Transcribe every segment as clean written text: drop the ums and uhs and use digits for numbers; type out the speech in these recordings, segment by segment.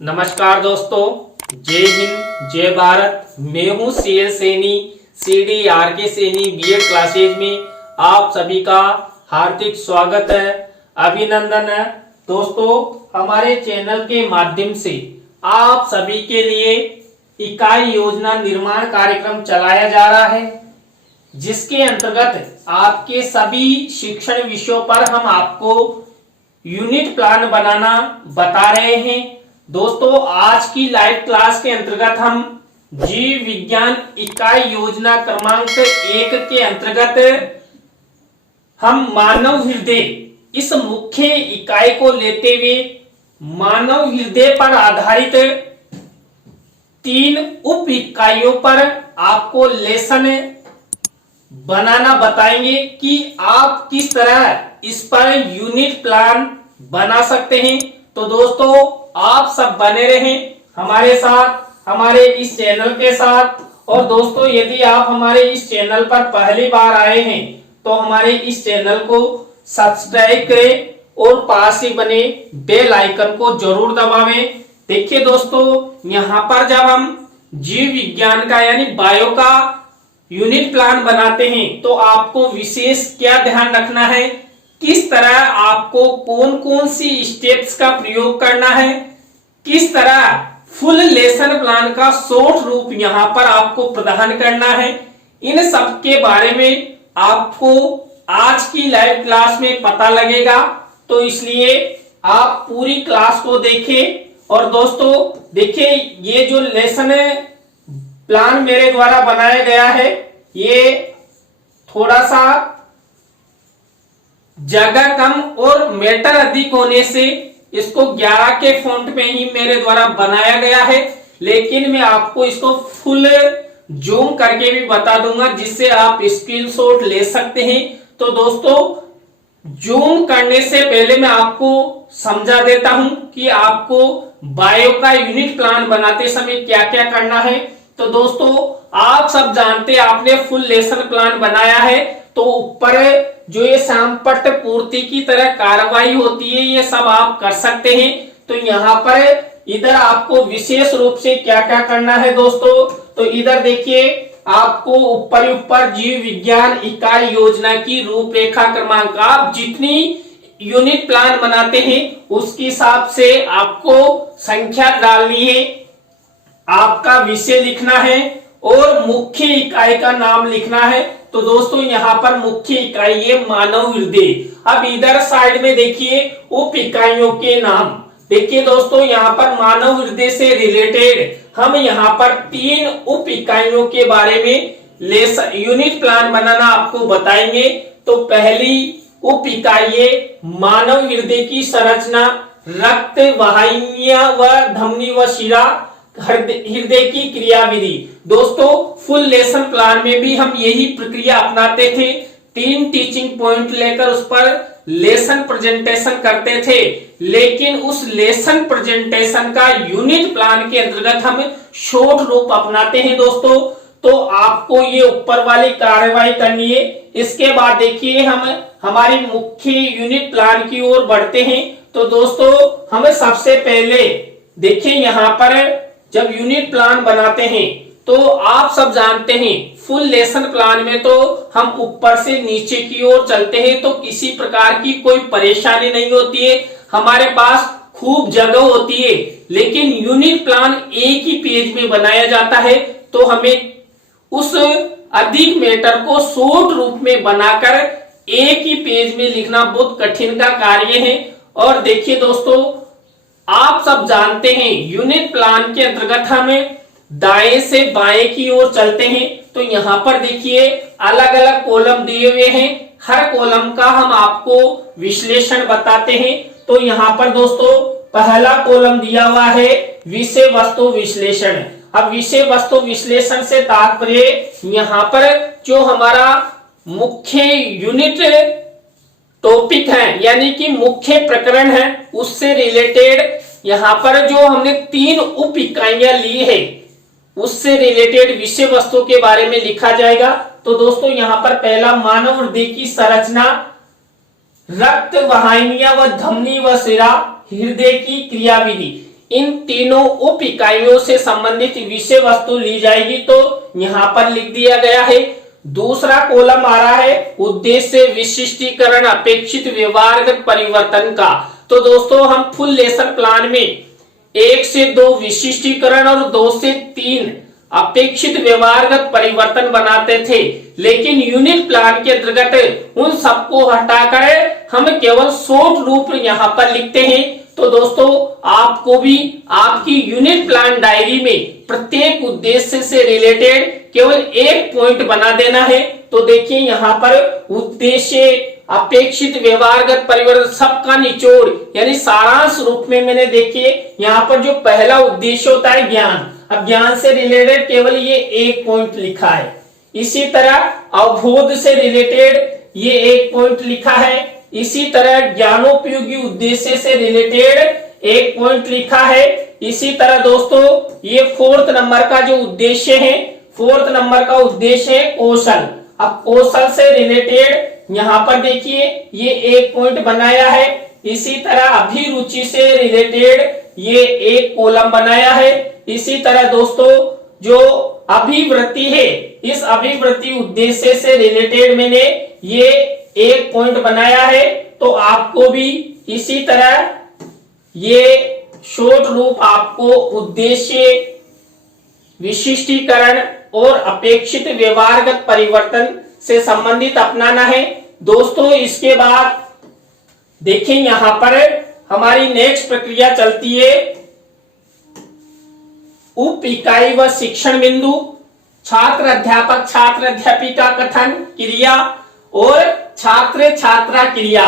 नमस्कार दोस्तों, जय हिंद जय भारत। मैं हूं CL Saini, CDRK Saini BEd classes में आप सभी का हार्दिक स्वागत है, अभिनंदन है। दोस्तों, हमारे चैनल के माध्यम से आप सभी के लिए इकाई योजना निर्माण कार्यक्रम चलाया जा रहा है, जिसके अंतर्गत आपके सभी शिक्षण विषयों पर हम आपको यूनिट प्लान बनाना बता रहे हैं। दोस्तों, आज की लाइव क्लास के अंतर्गत हम जीव विज्ञान इकाई योजना क्रमांक 1 के अंतर्गत हम मानव हृदय इस मुख्य इकाई को लेते हुए मानव हृदय पर आधारित 3 उप इकाइयों पर आपको लेसन बनाना बताएंगे कि आप किस तरह इस पर यूनिट प्लान बना सकते हैं। तो दोस्तों, आप सब बने रहें हमारे साथ, हमारे इस चैनल के साथ। और दोस्तों, यदि आप हमारे इस चैनल पर पहली बार आए हैं तो हमारे इस चैनल को सब्सक्राइब करें और पास ही बने बेल आइकन को जरूर दबावें। देखिए दोस्तों, यहाँ पर जब हम जीव विज्ञान का यानी बायो का यूनिट प्लान बनाते हैं तो आपको विशेष क्या ध्यान रखना है, किस तरह आपको कौन कौन सी स्टेप्स का प्रयोग करना है, किस तरह फुल लेसन प्लान का शॉर्ट रूप यहां पर आपको प्रदान करना है, इन सब के बारे में आपको आज की लाइव क्लास में पता लगेगा। तो इसलिए आप पूरी क्लास को देखें। और दोस्तों देखिए, ये जो लेसन प्लान मेरे द्वारा बनाया गया है, ये थोड़ा सा जगह कम और मैटर अधिक होने से इसको 11 के फॉन्ट में ही मेरे द्वारा बनाया गया है, लेकिन मैं आपको इसको फुल जूम करके भी बता दूंगा, जिससे आप स्क्रीनशॉट ले सकते हैं। तो दोस्तों, जूम करने से पहले मैं आपको समझा देता हूं कि आपको बायो का यूनिट प्लान बनाते समय क्या क्या करना है। तो दोस्तों, आप सब जानते हैं, आपने फुल लेसन प्लान बनाया है तो ऊपर जो ये सामपट पूर्ति की तरह कार्रवाई होती है, ये सब आप कर सकते हैं। तो यहाँ पर इधर आपको विशेष रूप से क्या क्या करना है दोस्तों, तो इधर देखिए, आपको ऊपर जीव विज्ञान इकाई योजना की रूपरेखा क्रमांक, आप जितनी यूनिट प्लान बनाते हैं उसके हिसाब से आपको संख्या डालनी है, आपका विषय लिखना है और मुख्य इकाई का नाम लिखना है। तो दोस्तों, यहाँ पर मुख्य इकाई है मानव हृदय। अब इधर साइड में देखिए उप इकाइयों के नाम। देखिए दोस्तों, यहाँ पर मानव हृदय से रिलेटेड हम यहाँ पर 3 उप इकाइयों के बारे में यूनिट प्लान बनाना आपको बताएंगे। तो पहली उप इकाई है मानव हृदय की संरचना, रक्त वाहिनियां व धमनी व शिरा, हृदय की क्रियाविधि। दोस्तों, फुल लेसन प्लान में भी हम यही प्रक्रिया अपनाते थे, 3 टीचिंग पॉइंट लेकर उस पर लेसन प्रेजेंटेशन करते थे, लेकिन उस लेसन प्रेजेंटेशन का यूनिट प्लान के अंतर्गत हम शॉर्ट रूप अपनाते हैं दोस्तों। तो आपको ये ऊपर वाली कार्रवाई करनी है। इसके बाद देखिए, हम हमारी मुख्य यूनिट प्लान की ओर बढ़ते हैं। तो दोस्तों, हमें सबसे पहले देखिए, यहाँ पर जब यूनिट प्लान बनाते हैं तो आप सब जानते हैं, फुल लेसन प्लान में तो हम ऊपर से नीचे की ओर चलते हैं, तो किसी प्रकार की कोई परेशानी नहीं होती है, हमारे पास खूब जगह होती है। लेकिन यूनिट प्लान एक ही पेज में बनाया जाता है, तो हमें उस अधिक मैटर को शॉर्ट रूप में बनाकर एक ही पेज में लिखना बहुत कठिन का कार्य है। और देखिए दोस्तों, आप सब जानते हैं, यूनिट प्लान के अंतर्गत हमें दाएं से बाएं की ओर चलते हैं। तो यहाँ पर देखिए, अलग अलग कॉलम दिए हुए हैं, हर कॉलम का हम आपको विश्लेषण बताते हैं। तो यहाँ पर दोस्तों, पहला कॉलम दिया हुआ है विषय वस्तु विश्लेषण। अब विषय वस्तु विश्लेषण से तात्पर्य यहाँ पर जो हमारा मुख्य यूनिट टॉपिक है, यानी कि मुख्य प्रकरण है, उससे रिलेटेड यहाँ पर जो हमने 3 उप इकाइयां ली है, उससे रिलेटेड विषय वस्तु के बारे में लिखा जाएगा। तो दोस्तों, यहाँ पर पहला मानव हृदय की संरचना, रक्त वाहिनियां व धमनी व शिरा, हृदय की क्रियाविधि, इन तीनों उप इकाइयों से संबंधित विषय वस्तु ली जाएगी, तो यहां पर लिख दिया गया है। दूसरा कॉलम आ रहा है उद्देश्य विशिष्टीकरण अपेक्षित व्यवहारगत परिवर्तन का। तो दोस्तों हम फुल लेसन प्लान में 1 से 2 विशिष्टीकरण और 2 से 3 अपेक्षित व्यवहारगत परिवर्तन बनाते थे, लेकिन यूनिट प्लान के अंतर्गत उन सबको हटाकर हम केवल शॉर्ट रूप यहां पर लिखते हैं। तो दोस्तों आपको भी आपकी यूनिट प्लान डायरी में प्रत्येक उद्देश्य से रिलेटेड केवल एक पॉइंट बना देना है। तो देखिए यहाँ पर उद्देश्य अपेक्षित व्यवहारगत परिवर्तन सबका निचोड़ यानी सारांश रूप में मैंने देखिए यहाँ पर जो पहला उद्देश्य होता है ज्ञान, अब ज्ञान से रिलेटेड केवल ये एक पॉइंट लिखा है। इसी तरह अवबोध से रिलेटेड ये एक पॉइंट लिखा है। इसी तरह ज्ञानोपयोगी उद्देश्य से रिलेटेड एक पॉइंट लिखा है। इसी तरह दोस्तों ये 4th नंबर का जो उद्देश्य है, 4th नंबर का उद्देश्य है कौशल। अब कौशल से रिलेटेड यहाँ पर देखिए ये एक पॉइंट बनाया है। इसी तरह अभिरुचि से रिलेटेड ये एक कॉलम बनाया है। इसी तरह दोस्तों जो अभिवृत्ति है, इस अभिवृत्ति उद्देश्य से रिलेटेड मैंने ये एक पॉइंट बनाया है। तो आपको भी इसी तरह ये शॉर्ट रूप आपको उद्देश्य विशिष्टीकरण और अपेक्षित व्यवहारगत परिवर्तन से संबंधित अपनाना है। दोस्तों इसके बाद देखें यहां पर हमारी नेक्स्ट प्रक्रिया चलती है उप इकाई व शिक्षण बिंदु, छात्र अध्यापक छात्र अध्यापिका कथन क्रिया और छात्र छात्रा क्रिया।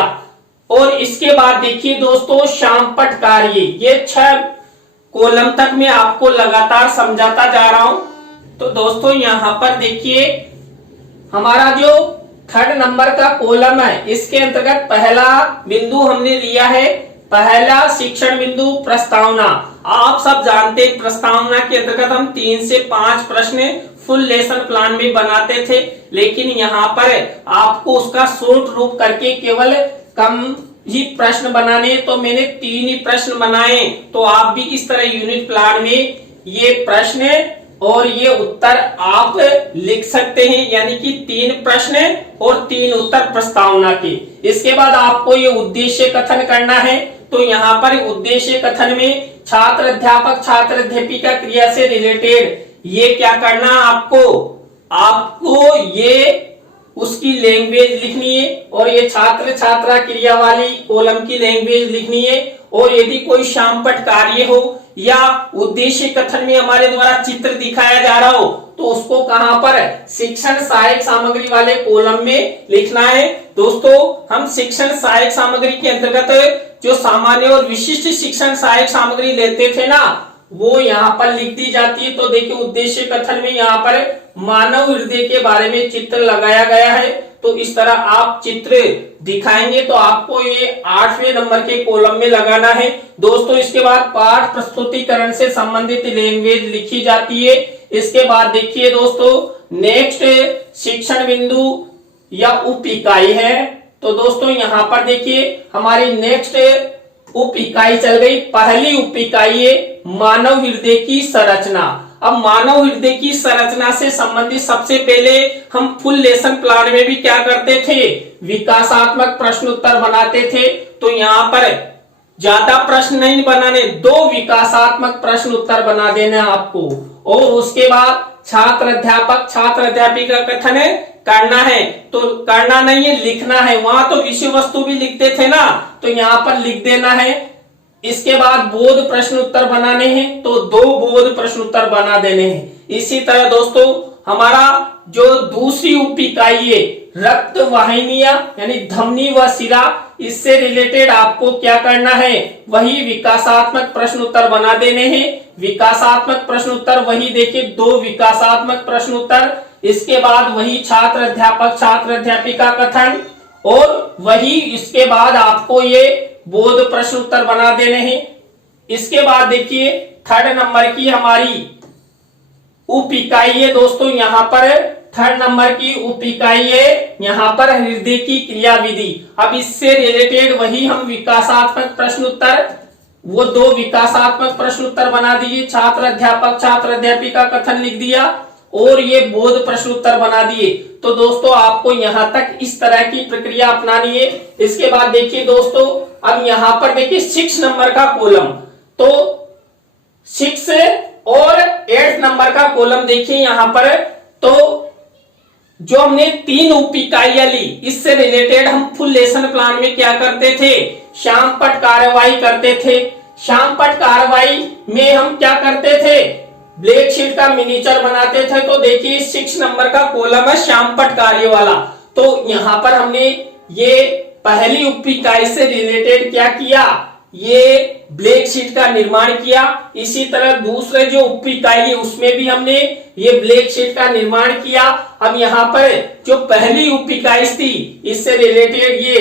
और इसके बाद देखिए दोस्तों शामपट कार्य। ये 6 कॉलम तक मैं आपको लगातार समझाता जा रहा हूं। तो दोस्तों यहां पर देखिए हमारा जो 3rd नंबर का कॉलम है, इसके अंतर्गत पहला बिंदु हमने लिया है, पहला शिक्षण बिंदु प्रस्तावना। आप सब जानते हैं प्रस्तावना के अंतर्गत हम 3 से 5 प्रश्न फुल लेसन प्लान में बनाते थे, लेकिन यहाँ पर आपको उसका शॉर्ट रूप करके केवल कम ही प्रश्न बनाने, तो मैंने 3 ही प्रश्न बनाए। तो आप भी इस तरह यूनिट प्लान में ये प्रश्न और ये उत्तर आप लिख सकते हैं, यानी कि 3 प्रश्न और 3 उत्तर प्रस्तावना के। इसके बाद आपको ये उद्देश्य कथन करना है। तो यहाँ पर उद्देश्य कथन में छात्र अध्यापक छात्र अध्यापिका क्रिया से रिलेटेड ये क्या करना आपको ये उसकी लैंग्वेज लिखनी है और ये छात्र छात्रा क्रिया वाली कॉलम की लैंग्वेज लिखनी है। और यदि कोई शामपट कार्य हो या उद्देश्य कथन में हमारे द्वारा चित्र दिखाया जा रहा हो, तो उसको कहां पर शिक्षण सहायक सामग्री वाले कॉलम में लिखना है। दोस्तों हम शिक्षण सहायक सामग्री के अंतर्गत जो सामान्य और विशिष्ट शिक्षण सहायक सामग्री लेते थे ना, वो यहाँ पर लिख दी जाती है। तो देखिए उद्देश्य कथन में यहाँ पर मानव हृदय के बारे में चित्र लगाया गया है। तो इस तरह आप चित्र दिखाएंगे तो आपको ये 8वें नंबर के कॉलम में लगाना है। दोस्तों इसके बाद पाठ प्रस्तुतिकरण से संबंधित लैंग्वेज लिखी जाती है। इसके बाद देखिए दोस्तों नेक्स्ट शिक्षण बिंदु या उप इकाई है। तो दोस्तों यहाँ पर देखिए हमारी नेक्स्ट उप इकाई चल गई। पहली उप इकाई है मानव हृदय की संरचना। अब मानव हृदय की संरचना से संबंधित सबसे पहले हम फुल लेसन प्लान में भी क्या करते थे, विकासात्मक प्रश्न उत्तर बनाते थे। तो यहाँ पर ज्यादा प्रश्न नहीं बनाने, 2 विकासात्मक प्रश्न उत्तर बना देना आपको। और उसके बाद छात्र अध्यापक छात्र अध्यापिका कथन करना है, तो करना नहीं है लिखना है। वहां तो विषय वस्तु भी लिखते थे ना, तो यहाँ पर लिख देना है। इसके बाद बोध प्रश्न उत्तर बनाने हैं, तो 2 बोध प्रश्न उत्तर बना देने हैं। इसी तरह दोस्तों हमारा जो दूसरी उप इकाई है रक्त वाहिनियां यानी धमनी व शिरा, इससे रिलेटेड आपको क्या करना है, वही विकासात्मक प्रश्न उत्तर बना देने हैं। विकासात्मक प्रश्न उत्तर वही देखिए 2 विकासात्मक प्रश्न उत्तर। इसके बाद वही छात्र अध्यापक छात्र अध्यापिका कथन और वही इसके बाद आपको ये बोध प्रश्न उत्तर बना देने हैं। इसके बाद देखिए 3rd नंबर की हमारी उप इकाई है दोस्तों, यहाँ पर 3rd नंबर की उप इकाई है यहाँ पर हृदय की क्रियाविधि। अब इससे रिलेटेड वही हम विकासात्मक प्रश्न उत्तर वो 2 विकासात्मक प्रश्न उत्तर बना दिए, छात्र अध्यापक छात्र अध्यापिका का कथन लिख दिया और ये बोध प्रश्न उत्तर बना दिए। तो दोस्तों आपको यहां तक इस तरह की प्रक्रिया अपनानी है। इसके बाद देखिए दोस्तों, अब यहां पर देखिए 6 नंबर का कॉलम, तो 6 और 8 नंबर का कॉलम देखिए यहां पर। तो जो हमने 3 उप इकाइयां ली, इससे रिलेटेड हम फुल लेसन प्लान में क्या करते थे, शाम पट कार्यवाही करते थे। शाम पट कार्यवाही में हम क्या करते थे, ब्लैक शीट का मिनिएचर बनाते थे। तो देखिए 6 नंबर का कॉलम है शाम पट कार्य वाला। तो यहां पर हमने ये पहली उप इकाई से रिलेटेड क्या किया, ये ब्लैक शीट का निर्माण किया। इसी तरह दूसरे जो उप इकाई है उसमें भी हमने ये ब्लैक शीट का निर्माण किया। अब यहाँ पर जो पहली उप इकाई थी इससे रिलेटेड ये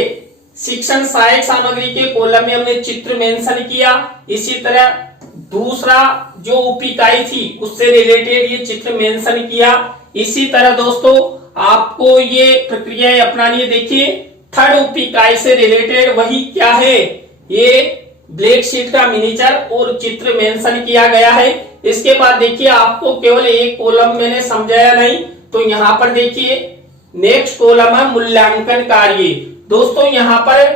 शिक्षण सहायक सामग्री के कॉलम में हमने चित्र मेंशन किया। इसी तरह दूसरा जो उप इकाई थी उससे रिलेटेड ये चित्र मेंशन किया। इसी तरह दोस्तों आपको ये प्रक्रिया अपनानी है। देखिए थर्ड उप इकाई से रिलेटेड वही क्या है, ये ब्लैक शीट का मिनिएचर और चित्र मेंशन किया गया है। इसके बाद देखिए आपको केवल एक कॉलम मैंने समझाया नहीं, तो यहाँ पर देखिए नेक्स्ट कॉलम है मूल्यांकन कार्य। दोस्तों यहाँ पर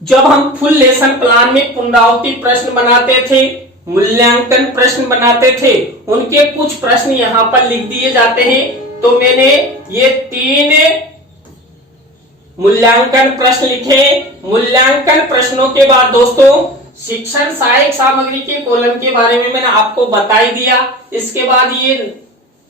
जब हम फुल लेसन प्लान में पुनरावृत्ति प्रश्न बनाते थे, मूल्यांकन प्रश्न बनाते थे, उनके कुछ प्रश्न यहाँ पर लिख दिए जाते हैं। तो मैंने ये 3 मूल्यांकन प्रश्न लिखे। मूल्यांकन प्रश्नों के बाद दोस्तों शिक्षण सहायक सामग्री के कॉलम के बारे में मैंने आपको बता ही दिया। इसके बाद ये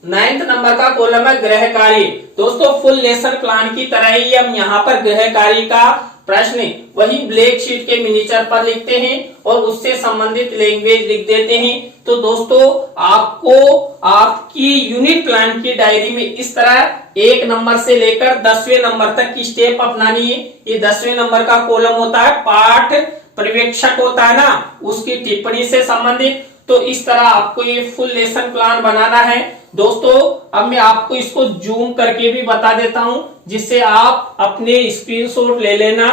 9th नंबर का कॉलम है गृह कार्य। दोस्तों फुल लेसन प्लान की तरह ही हम यहाँ पर गृह कार्य का प्रश्न वही ब्लैक शीट के मिनिएचर पर लिखते हैं और उससे संबंधित लैंग्वेज लिख देते हैं। तो दोस्तों आपको आपकी यूनिट प्लान की डायरी में इस तरह 1 नंबर से लेकर 10वें नंबर तक की स्टेप अपनानी है। ये 10वें नंबर का कॉलम होता है पाठ पर्यवेक्षक होता है ना, उसकी टिप्पणी से संबंधित। तो इस तरह आपको ये फुल लेसन प्लान बनाना है। दोस्तों अब मैं आपको इसको जूम करके भी बता देता हूं जिससे आप अपने स्क्रीनशॉट ले लेना।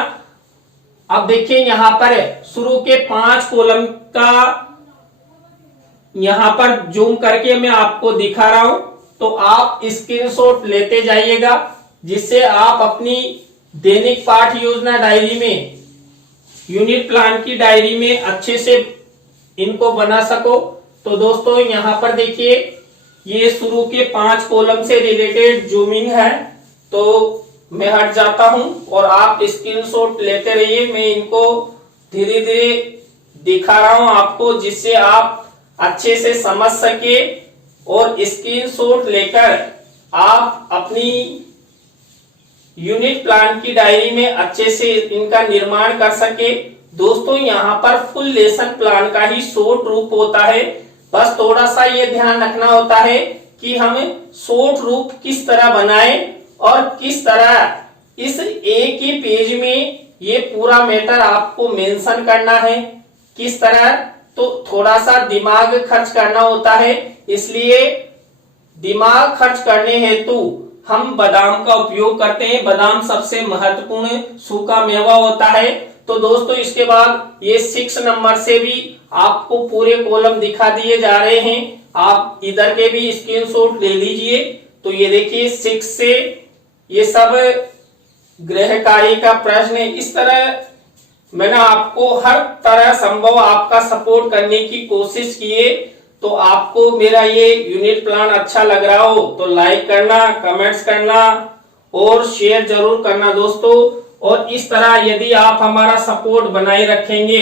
अब देखिए यहाँ पर शुरू के 5 कॉलम का यहाँ पर जूम करके मैं आपको दिखा रहा हूं, तो आप स्क्रीनशॉट लेते जाइएगा जिससे आप अपनी दैनिक पाठ योजना डायरी में, यूनिट प्लान की डायरी में अच्छे से इनको बना सको। तो दोस्तों यहाँ पर देखिए ये शुरू के 5 कॉलम से रिलेटेड जूमिंग है, तो मैं हट जाता हूं और आप स्क्रीनशॉट लेते रहिए। मैं इनको धीरे धीरे दिखा रहा हूं आपको जिससे आप अच्छे से समझ सके और स्क्रीनशॉट लेकर आप अपनी यूनिट प्लान की डायरी में अच्छे से इनका निर्माण कर सके। दोस्तों यहाँ पर फुल लेसन प्लान का ही शॉर्ट रूप होता है, बस थोड़ा सा ये ध्यान रखना होता है कि हम शॉर्ट रूप किस तरह बनाएं और किस तरह इस एक ही पेज में ये पूरा मैटर आपको मेंशन करना है किस तरह। तो थोड़ा सा दिमाग खर्च करना होता है, इसलिए दिमाग खर्च करने हेतु हम बादाम का उपयोग करते हैं। बादाम सबसे महत्वपूर्ण सूखा मेवा होता है। तो दोस्तों इसके बाद ये 6 नंबर से भी आपको पूरे कॉलम दिखा दिए जा रहे हैं, आप इधर के भी स्क्रीनशॉट ले लीजिए। तो ये देखिए 6 से ये सब गृह कार्य का प्रश्न है। इस तरह मैंने आपको हर तरह संभव आपका सपोर्ट करने की कोशिश की है। तो आपको मेरा ये यूनिट प्लान अच्छा लग रहा हो तो लाइक करना, कमेंट्स करना और शेयर जरूर करना दोस्तों। और इस तरह यदि आप हमारा सपोर्ट बनाए रखेंगे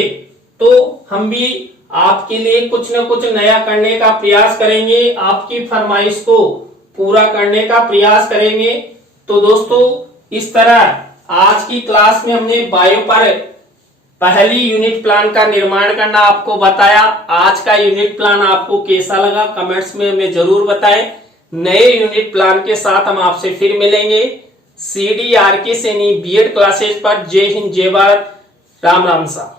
तो हम भी आपके लिए कुछ न कुछ नया करने का प्रयास करेंगे, आपकी फरमाइश को पूरा करने का प्रयास करेंगे। तो दोस्तों इस तरह आज की क्लास में हमने बायो पर पहली यूनिट प्लान का निर्माण करना आपको बताया। आज का यूनिट प्लान आपको कैसा लगा कमेंट्स में हमें जरूर बताएं। नए यूनिट प्लान के साथ हम आपसे फिर मिलेंगे CDRK सैनी बीएड क्लासेज पर। जय हिंद, जय भारत, राम राम सा।